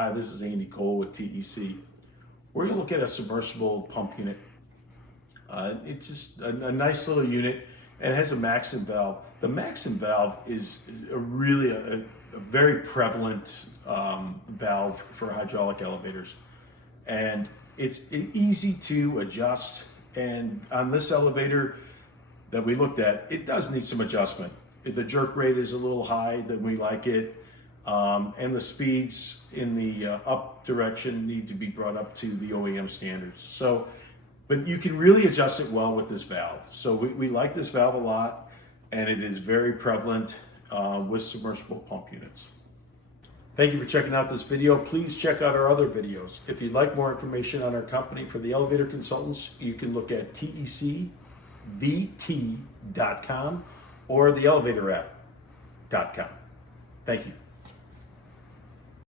Hi, this is Andy Cole with TEC. We're going to look at a submersible pump unit. It's just a nice little unit, and it has a Maxon valve. The Maxon valve is really a very prevalent valve for hydraulic elevators, and it's easy to adjust. And on this elevator that we looked at, it does need some adjustment. The jerk rate is a little high than we like it. And the speeds in the up direction need to be brought up to the OEM standards. So, but you can really adjust it well with this valve. So we like this valve a lot, and it is very prevalent with submersible pump units. Thank you for checking out this video. Please check out our other videos. If you'd like more information on our company for the elevator consultants, you can look at tecvt.com or theelevatораpp.com. Thank you.